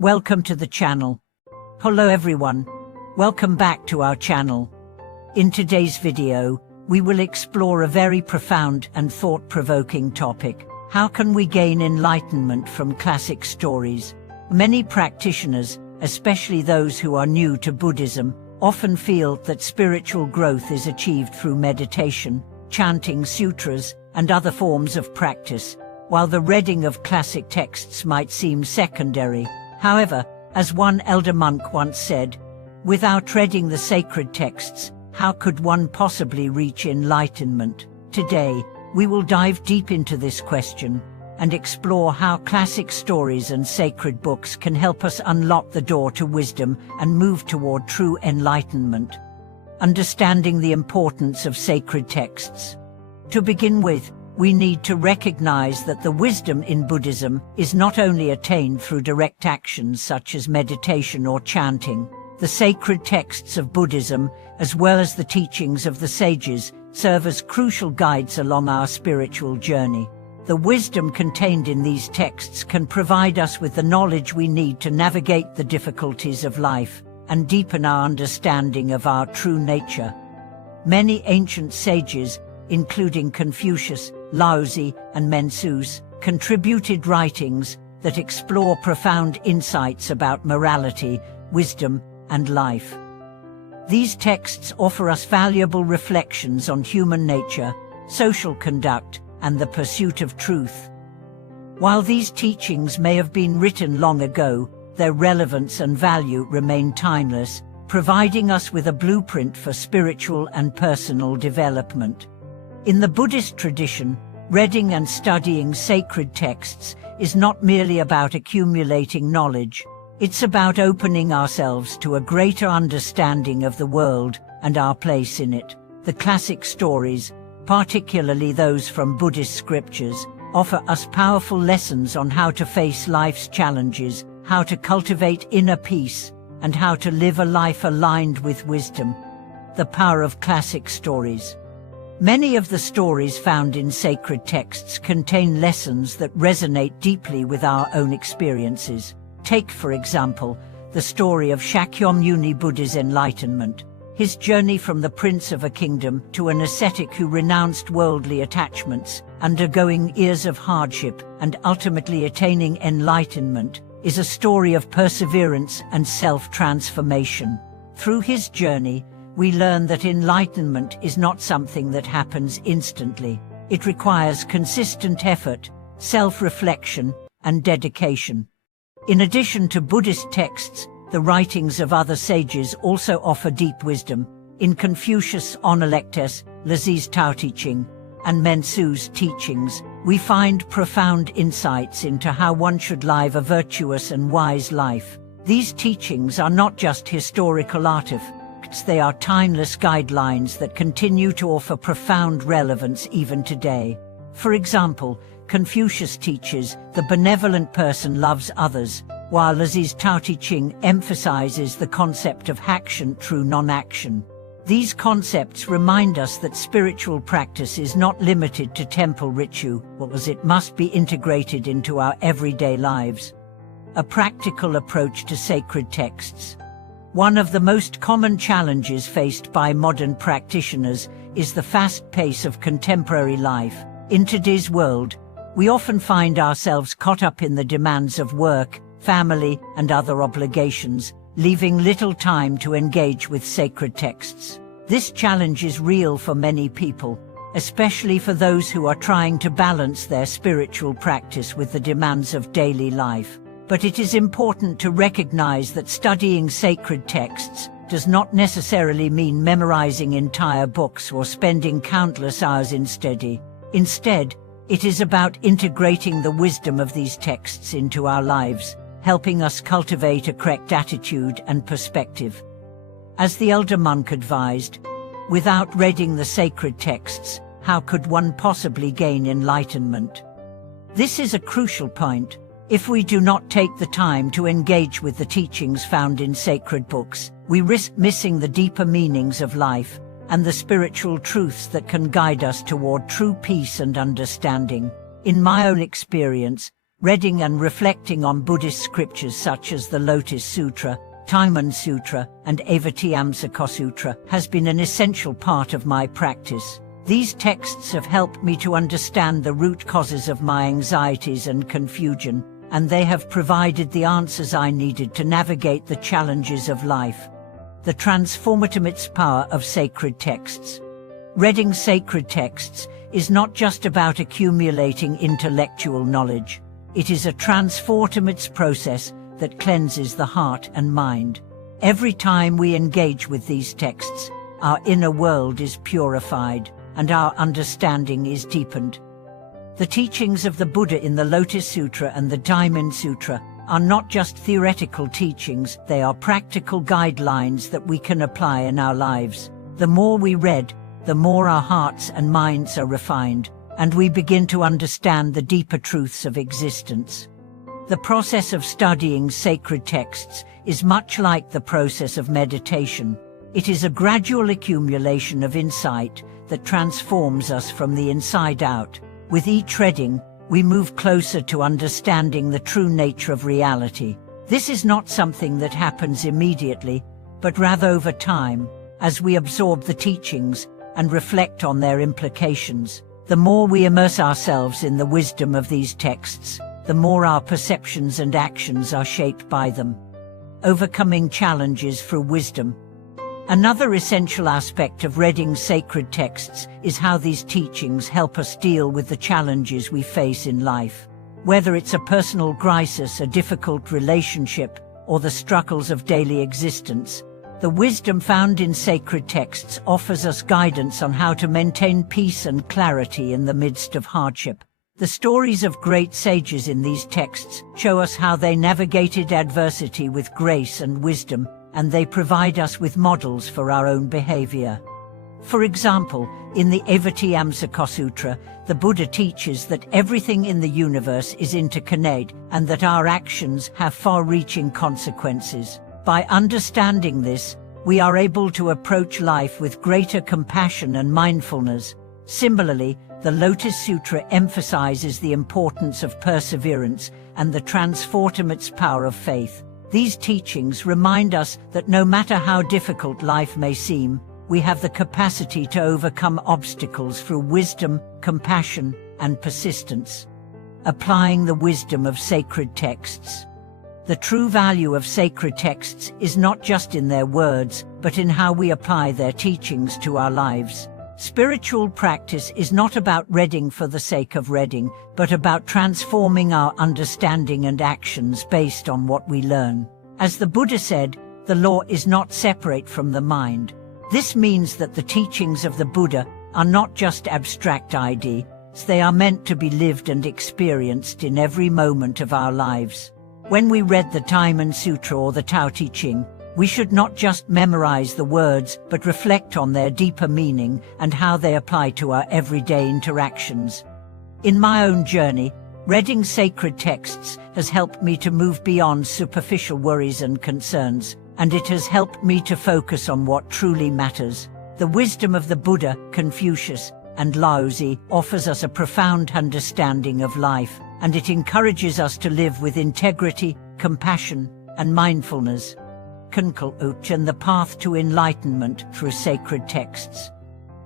Welcome to the channel. Hello everyone. Welcome back to our channel. In today's video, we will explore a very profound and thought-provoking topic. How can we gain enlightenment from classic stories? Many practitioners, especially those who are new to Buddhism, often feel that spiritual growth is achieved through meditation, chanting sutras, and other forms of practice, while the reading of classic texts might seem secondary. However, as one elder monk once said, without reading the sacred texts, how could one possibly reach enlightenment? Today, we will dive deep into this question and explore how classic stories and sacred books can help us unlock the door to wisdom and move toward true enlightenment. Understanding the importance of sacred texts. To begin with, we need to recognize that the wisdom in Buddhism is not only attained through direct actions such as meditation or chanting. The sacred texts of Buddhism, as well as the teachings of the sages, serve as crucial guides along our spiritual journey. The wisdom contained in these texts can provide us with the knowledge we need to navigate the difficulties of life and deepen our understanding of our true nature. Many ancient sages, including Confucius, Laozi, and Mencius, contributed writings that explore profound insights about morality, wisdom, and life. These texts offer us valuable reflections on human nature, social conduct, and the pursuit of truth. While these teachings may have been written long ago, their relevance and value remain timeless, providing us with a blueprint for spiritual and personal development. In the Buddhist tradition, reading and studying sacred texts is not merely about accumulating knowledge. It's about opening ourselves to a greater understanding of the world and our place in it. The classic stories, particularly those from Buddhist scriptures, offer us powerful lessons on how to face life's challenges, how to cultivate inner peace, and how to live a life aligned with wisdom. The power of classic stories. Many of the stories found in sacred texts contain lessons that resonate deeply with our own experiences. Take, for example, the story of Shakyamuni Buddha's enlightenment, his journey from the prince of a kingdom to an ascetic who renounced worldly attachments, undergoing years of hardship and ultimately attaining enlightenment, is a story of perseverance and self-transformation. Through his journey, we learn that enlightenment is not something that happens instantly. It requires consistent effort, self-reflection, and dedication. In addition to Buddhist texts, the writings of other sages also offer deep wisdom. In Confucius' Analectes, Lazi's Tao Teaching, and Mencius' teachings, we find profound insights into how one should live a virtuous and wise life. These teachings are not just historical artifacts, they are timeless guidelines that continue to offer profound relevance even today. For example, Confucius teaches the benevolent person loves others, while Lazi's Tao Teaching emphasizes the concept of action through non-action. These concepts remind us that spiritual practice is not limited to temple rituals, it must be integrated into our everyday lives. A practical approach to sacred texts. One of the most common challenges faced by modern practitioners is the fast pace of contemporary life. In today's world, we often find ourselves caught up in the demands of work, family, and other obligations, leaving little time to engage with sacred texts. This challenge is real for many people, especially for those who are trying to balance their spiritual practice with the demands of daily life. But it is important to recognize that studying sacred texts does not necessarily mean memorizing entire books or spending countless hours in study. Instead, it is about integrating the wisdom of these texts into our lives, helping us cultivate a correct attitude and perspective. As the elder monk advised, without reading the sacred texts, how could one possibly gain enlightenment? This is a crucial point. If we do not take the time to engage with the teachings found in sacred books, we risk missing the deeper meanings of life and the spiritual truths that can guide us toward true peace and understanding. In my own experience, Reading and reflecting on Buddhist scriptures such as the Lotus Sutra, Timon Sutra, and Avatamsaka Sutra has been an essential part of my practice. These texts have helped me to understand the root causes of my anxieties and confusion, and they have provided the answers I needed to navigate the challenges of life. The transformative power of sacred texts. Reading sacred texts is not just about accumulating intellectual knowledge. It is a transformative process that cleanses the heart and mind. Every time we engage with these texts, our inner world is purified, and our understanding is deepened. The teachings of the Buddha in the Lotus Sutra and the Timon Sutra are not just theoretical teachings, they are practical guidelines that we can apply in our lives. The more we read, the more our hearts and minds are refined, and we begin to understand the deeper truths of existence. The process of studying sacred texts is much like the process of meditation. It is a gradual accumulation of insight that transforms us from the inside out. With each reading, we move closer to understanding the true nature of reality. This is not something that happens immediately, but rather over time, as we absorb the teachings and reflect on their implications. The more we immerse ourselves in the wisdom of these texts, the more our perceptions and actions are shaped by them. Overcoming challenges through wisdom. Another essential aspect of reading sacred texts is how these teachings help us deal with the challenges we face in life. Whether it's a personal crisis, a difficult relationship, or the struggles of daily existence, the wisdom found in sacred texts offers us guidance on how to maintain peace and clarity in the midst of hardship. The stories of great sages in these texts show us how they navigated adversity with grace and wisdom, and they provide us with models for our own behavior. For example, in the Avatamsaka Sutra, the Buddha teaches that everything in the universe is interconnected and that our actions have far-reaching consequences. By understanding this, we are able to approach life with greater compassion and mindfulness. Similarly, the Lotus Sutra emphasizes the importance of perseverance and the transformative power of faith. These teachings remind us that no matter how difficult life may seem, we have the capacity to overcome obstacles through wisdom, compassion, and persistence. Applying the wisdom of sacred texts. The true value of sacred texts is not just in their words, but in how we apply their teachings to our lives. Spiritual practice is not about reading for the sake of reading, but about transforming our understanding and actions based on what we learn. As the Buddha said, the law is not separate from the mind. This means that the teachings of the Buddha are not just abstract ideas, they are meant to be lived and experienced in every moment of our lives. When we read the Timon Sutra or the Tao Te Ching, we should not just memorize the words, but reflect on their deeper meaning and how they apply to our everyday interactions. In my own journey, reading sacred texts has helped me to move beyond superficial worries and concerns, and it has helped me to focus on what truly matters. The wisdom of the Buddha, Confucius, and Lao Tzu offers us a profound understanding of life, and it encourages us to live with integrity, compassion, and mindfulness. Conclusion and the path to enlightenment through sacred texts.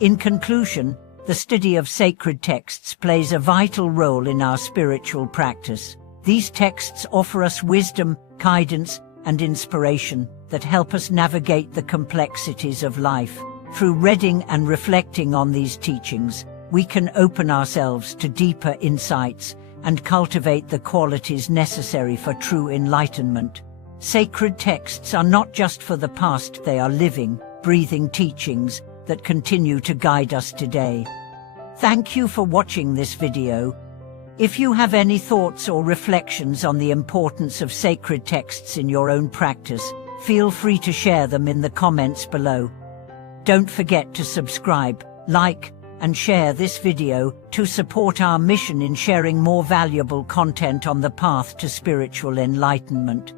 In conclusion, the study of sacred texts plays a vital role in our spiritual practice. These texts offer us wisdom, guidance, and inspiration that help us navigate the complexities of life. Through reading and reflecting on these teachings, we can open ourselves to deeper insights and cultivate the qualities necessary for true enlightenment. Sacred texts are not just for the past, they are living, breathing teachings that continue to guide us today. Thank you for watching this video. If you have any thoughts or reflections on the importance of sacred texts in your own practice, feel free to share them in the comments below. Don't forget to subscribe, like, and share this video to support our mission in sharing more valuable content on the path to spiritual enlightenment.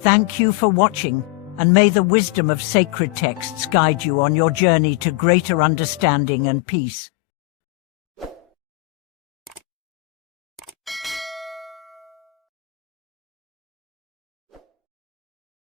Thank you for watching, and may the wisdom of sacred texts guide you on your journey to greater understanding and peace.